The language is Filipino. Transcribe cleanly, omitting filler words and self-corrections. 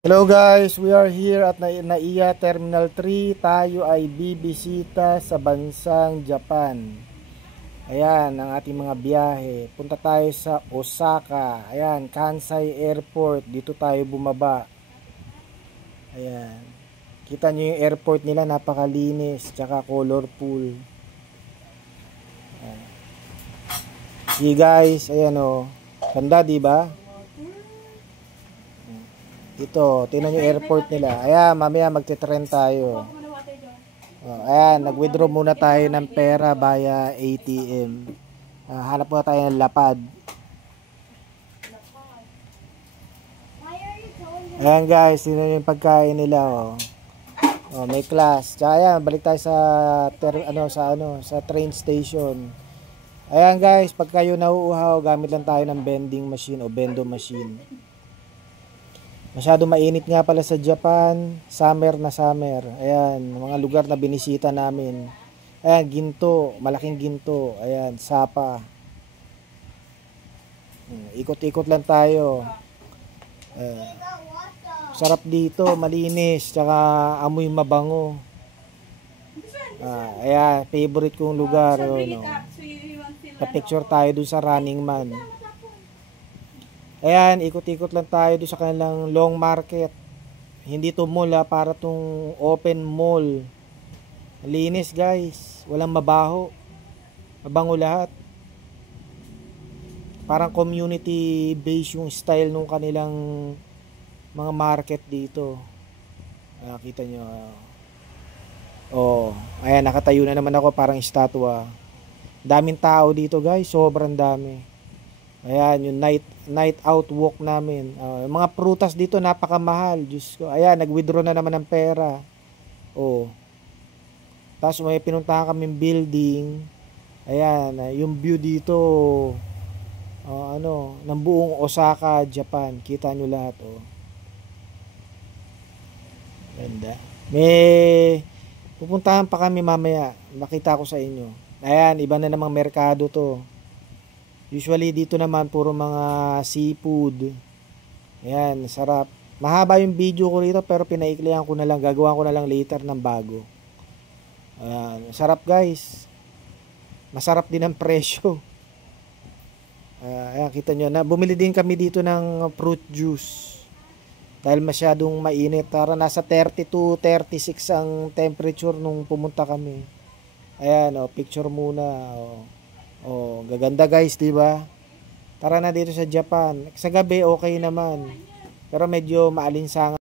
Hello guys, we are here at NAIA Terminal 3. Tayo ay bibisita sa bansang Japan. Ayan, ang ating mga biyahe. Punta tayo sa Osaka. Ayan, Kansai Airport. Dito tayo bumaba. Ayan. Kita nyo yung airport nila, napakalinis, tsaka colorful. Ayan. See guys, ayan o. Ganda, diba? Ito, tingnan yung airport nila. Ayan, mamaya magte-trend tayo. Ayan, nag-withdraw muna tayo ng pera via ATM. Hanap muna tayo ng lapad. Ayan guys, tingnan yung pagkain nila. May class. Tsaka ayan, balik tayo sa train station. Ayan guys, pag kayo nauuhaw, gamit lang tayo ng vending machine o bendo machine. Masyado mainit nga pala sa Japan, summer na summer. Ayan, mga lugar na binisita namin. Ayan, ginto, malaking ginto. Ayan, Sapa. Ikot-ikot lang tayo. Sarap dito, malinis, tsaka amoy mabango. Ayan, favorite kong lugar. Pa-picture tayo dun sa Running Man. Ayan, ikot-ikot lang tayo doon sa kanilang long market. Hindi to mall para tong open mall. Linis guys, walang mabaho. Mabango lahat. Parang community based yung style nung kanilang mga market dito. Kita nyo. Ayan, nakatayo na naman ako parang estatwa. Daming tao dito guys, sobrang dami. Ayan, yung night out walk namin. Yung mga prutas dito napakamahal. Diyos ko. Ayan, nag-withdraw na naman ng pera. Tapos may pinuntahan kaming building. Ayan, yung view dito ng buong Osaka, Japan. Kita nyo lahat. Ganda. May pupuntahan pa kami mamaya. Makita ko sa inyo. Ayan, iba na namang merkado to. Usually dito naman puro mga seafood. Ayan, sarap. Mahaba yung video ko rito pero pinaiklihan ko na lang. Gagawa ko na lang later ng bago. Ayan, sarap guys. Masarap din ang presyo. Ayan, kita nyo na. Bumili din kami dito ng fruit juice. Dahil masyadong mainit. Tara, nasa 32, 36 ang temperature nung pumunta kami. Ayan, picture muna. Gaganda guys, di ba? Tara na dito sa Japan. Sa gabi okay naman. Pero medyo maalinsangan.